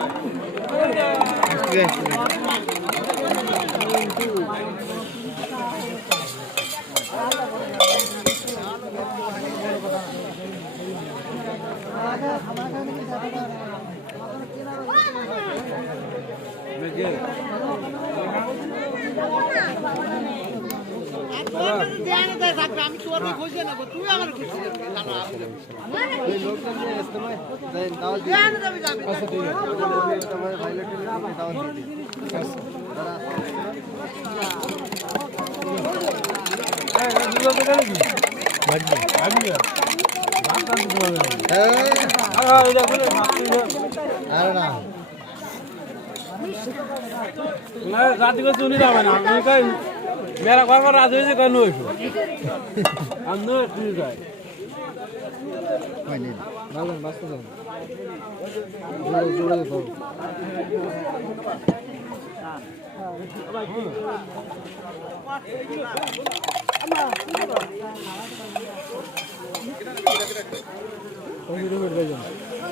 আমি তোর নেব তুই আমার করে যাবে না। মেরা করবার রাত হয়েছে কেন হইছো আমি নয় তুই যাই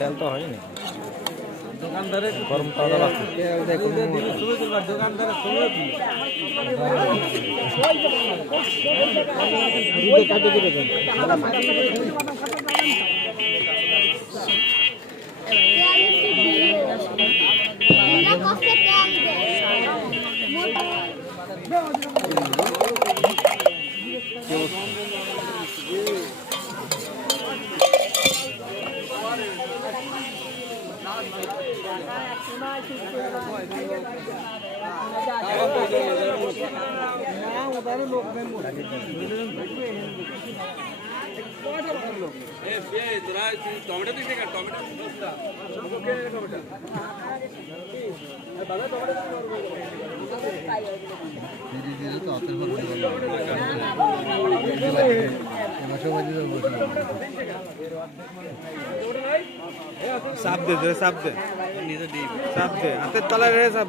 তেল তো হয়নি। দোকানদারে গরম তাওয়া আছে তেল শুরু দিই কষ্টে তেল দেয় মোটা টমেটো দিছে টমেটো চাপ দে ধরে চাপ দে। চাপ দে হাতের তলায় রে চাপ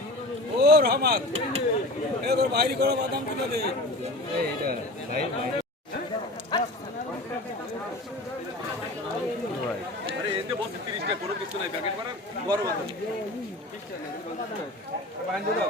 ও রহমান এ তোর বাইরে করে বাদাম কিনে দে। আরে এতে বসে তিরিশটা কোনো কিছু নাই প্যাকেট করার? বড় বাদাম। বান্ধে দাও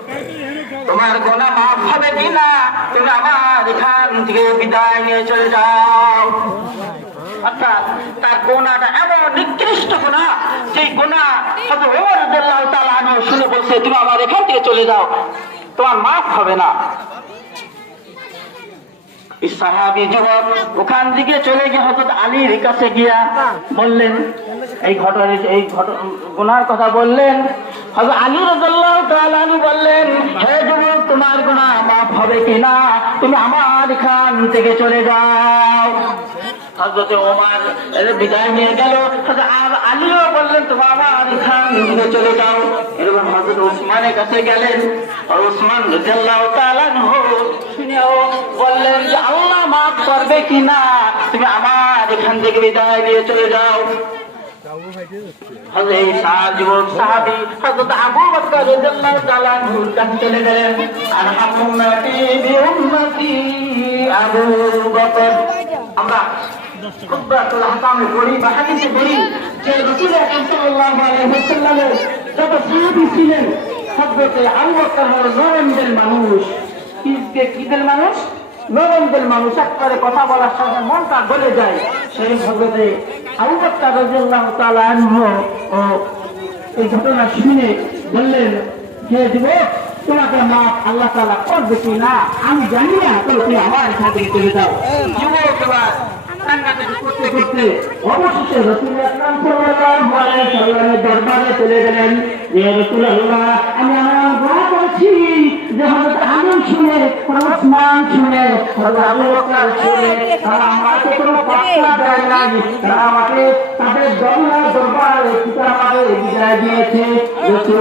তোমার গোনা মাফ হবে কিনা? তুমি আমার এখান থেকে বিদায় নিয়ে চলে যাও। তার নিকৃষ্ট গোনা সেই গোনা শুনে তুমি এখান থেকে চলে যাও। তোমার মাফ হবে না। ওখান থেকে চলে গিয়ে হজরত আলীর কাছে গিয়া বললেন, এই ঘটনা এই ঘটনা, গুনার কথা বললেন তুমি বললেন বললেন যে, আল্লাহ মাফ করবে কিনা? তুমি আমার এখান থেকে বিদায় নিয়ে চলে যাও। হযরত এই চার যুবক সাহাবী হযরত আবু বকর রাদিয়াল্লাহু গেলেন বিউম্মতি আবু বকর আমরা খুতবাতুল আহকামে পড়ি বা হাদিসে পড়ি যে রাসূল আকরাম সাল্লাল্লাহু আলাইহি ওয়াসাল্লামের যত সাহাবী ছিলেন হযরত আবু মানুষ কিসকে কিদের মানুষ নরমদের মানুষ একবারে কথা বলার সঙ্গে মনটা গলে যায় সেই হজরতে আবু বকর রাদিয়াল্লাহু তাআলা ঘটনা শুনে বললেন, হে যুবক মা আল্লাহ তাআলা করবে না? আমি জানি না, তবে তুমি আমার থেকে চলে যাও। যুবক করতে করতে অবশেষে রসুল দরবারে চলে গেলেন। যে আমি আমার করছি। যে হযরত আলী শুনে হযরত ওসমান শুনে হযরত আবু বকর শুনে তারা আমাকে কোনো পাত্তা দেয় না তারা আমাকে তাদের দরবার দরবারে আমাকে বিদায় দিয়েছে রাসূল